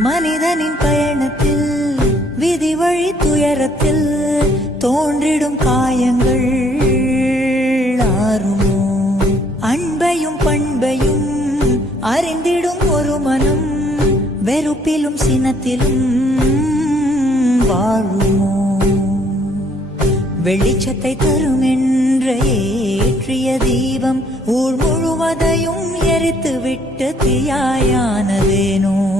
மனிதனின் பயணத்தில் விதி வழி துயரத்தில் தோன்றிடும் காயங்கள் ஆறுமோ? அன்பையும் பண்பையும் அறிந்திடும் ஒரு மனம் வெறுப்பிலும் சினத்திலும் வாழுமோ? வெளிச்சத்தை தரும் என்ற ஏற்றிய தீபம் ஊர் முழுவதையும் எரித்து விட்டு தீயாயானதேனோ?